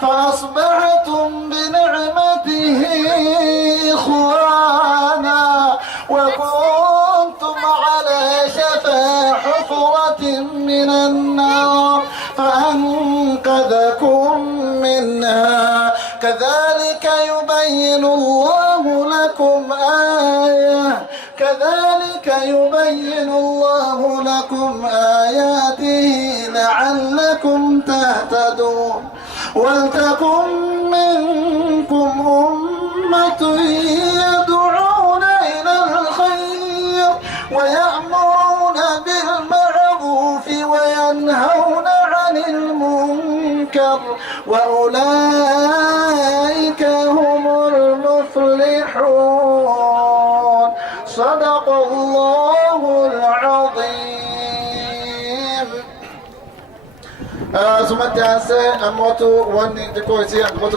فأصبحتم بنعمته إخوانا وكنتم على شفا حفرة من النار فأنقذكم منها كذلك يبين الله لكم آياته لعلكم تهتدون ولتكن منكم أمة يدعون إلى الخير ويأمرون بالمعروف وينهون عن المنكر وأولئك هم المفلحون. صدق الله العظيم. سمعت أنسى أموت وأني تكويسي أموت